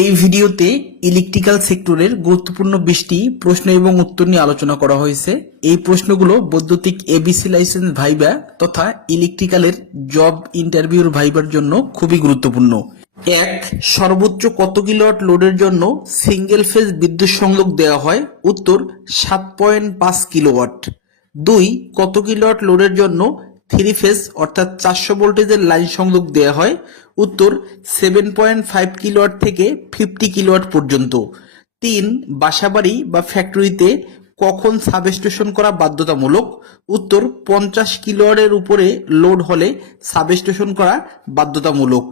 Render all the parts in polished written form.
এই ভিডিওতে ইলেকট্রিক্যাল সেক্টরের গুরুত্বপূর্ণ 20টি প্রশ্ন এবং উত্তর নিয়ে আলোচনা করা হয়েছে। এই প্রশ্নগুলো বৈদ্যুতিক এবিসি লাইসেন্স ভাইবা তথা ইলেকট্রিক্যালের জব ইন্টারভিউর ভাইবার জন্য খুবই গুরুত্বপূর্ণ। 1. সর্বোচ্চ কত কিলোওয়াট লোডের জন্য সিঙ্গেল ফেজ বিদ্যুৎ সংযোগ দেওয়া হয়? উত্তর 7.5 কিলোওয়াট। 2. কত কিলোওয়াট লোডের জন্য 3 ফেজ অর্থাৎ 400 ভোল্টেজের লাইন সংযোগ দেওয়া হয়? উত্তর 7.5 কিলোওয়াট থেকে 50 কিলোওয়াট পর্যন্ত। 3. বাসাবাড়ি বা ফ্যাক্টরিতে কখন সাবস্টেশন করা বাধ্যতামূলক? উত্তর 50 কিলোওয়াটের উপরে লোড হলে সাবস্টেশন করা বাধ্যতামূলক।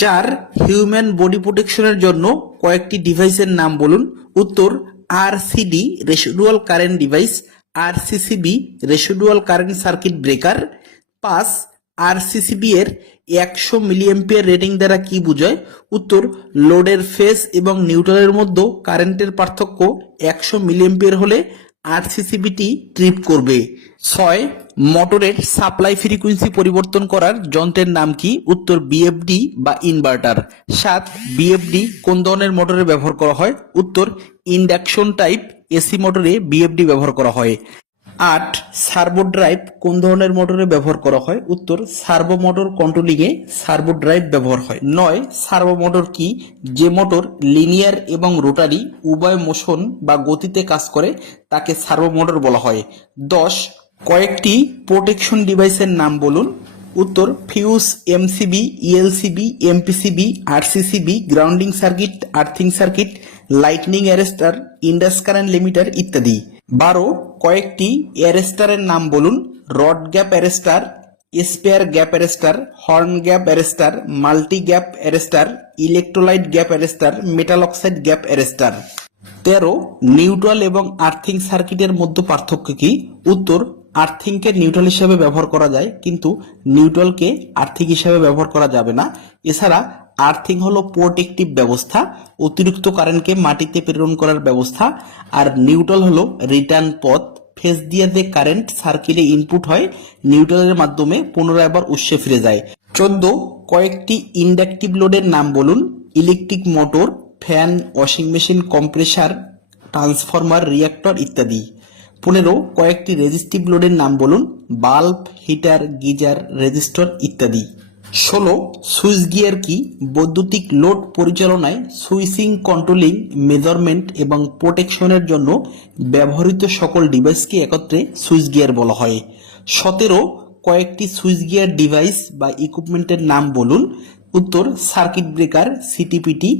4. হিউম্যান বডি প্রোটেকশনের জন্য কয়েকটি ডিভাইসের নাম বলুন। উত্তর RCD residual current device, RCCB residual current circuit breaker. 5. RCCB এর 100 মিলিঅ্যাম্পিয়ার রেটিং দ্বারা কি বোঝায়? উত্তর লোডের ফেজ এবং নিউট্রালের মধ্যে কারেন্টের পার্থক্য 100 মিলিঅ্যাম্পিয়ার হলে আরসিসিবিটি ট্রিপ করবে। 6. মোটরের সাপ্লাই ফ্রিকোয়েন্সি পরিবর্তন করার যন্ত্রের নাম কি? উত্তর বিএফডি বা ইনভার্টার। 7. বিএফডি কোন ধরনের মোটরে ব্যবহার করা হয়? উত্তর ইন্ডাকশন টাইপ এসি মোটরে বিএফডি ব্যবহার করা হয়। 8. সার্ভো ড্রাইভ কোন ধরনের মোটরে ব্যবহার করা হয়? উত্তর সার্ভো মোটর কন্ট্রোলিং এ সার্ভো ড্রাইভ ব্যবহার হয়। 9. সার্ভো মোটর কি? যে মোটর লিনিয়ার এবং রোটারি উভয় মোশন বা গতিতে কাজ করে তাকে সার্ভো মোটর বলা হয়। 10. কয়েকটি প্রোটেকশন ডিভাইসের নাম বলুন। উত্তর fuse, MCB, ELCB, MPCB, RCCB, grounding circuit, earthing circuit, lightning arrester, ইন্ডাস কারেন্ট লিমিটার ইত্যাদি। 12. কয়েকটি অ্যারেস্টারের নাম বলুন। Rod gap arrester, sphere gap arrester, horn gap arrester, multi gap arrester, electrolyte gap arrester, metal oxide gap arrester. 13. Neutral এবং earthing সার্কিটের মধ্যে পার্থক্য কি? উত্তর আর্থিংকে নিউট্রাল হিসেবে ব্যবহার করা যায়, কিন্তু নিউট্রালকে আর্থিং হিসেবে ব্যবহার করা যাবে না। এছাড়া আর্থিং হলো প্রোটেক্টিভ ব্যবস্থা, অতিরিক্ত কারেন্টকে মাটিতে প্রেরণ করার ব্যবস্থা, আর নিউট্রাল হলো রিটার্ন পথ, ফেজ দিয়ে যে কারেন্ট সার্কিটে ইনপুট হয় নিউট্রালের মাধ্যমে পুনরায় আবার উৎসে ফিরে যায়। 14. কয়েকটি ইন্ডাকটিভ লোডের নাম বলুন। Electric motor, fan, washing machine, compressor, transformer, reactor ইত্যাদি। 15. কয়েকটি রেজিস্টিভ লোডের নাম বলুন। বাল্ব, হিটার, গিজার, রেজিস্টর ইত্যাদি। 16. সুইচ গিয়ার কি? বৈদ্যুতিক লোড পরিচালনায় সুইচিং, কন্ট্রোলিং, মেজারমেন্ট এবং প্রোটেকশনের জন্য ব্যবহৃত সকল ডিভাইসকে একত্রে সুইচ গিয়ার বলা হয়। 17. কয়েকটি সুইচ গিয়ার ডিভাইস বা ইকুইপমেন্টের নাম বলুন। উত্তর সার্কিট ব্রেকার, সিটিপিটি,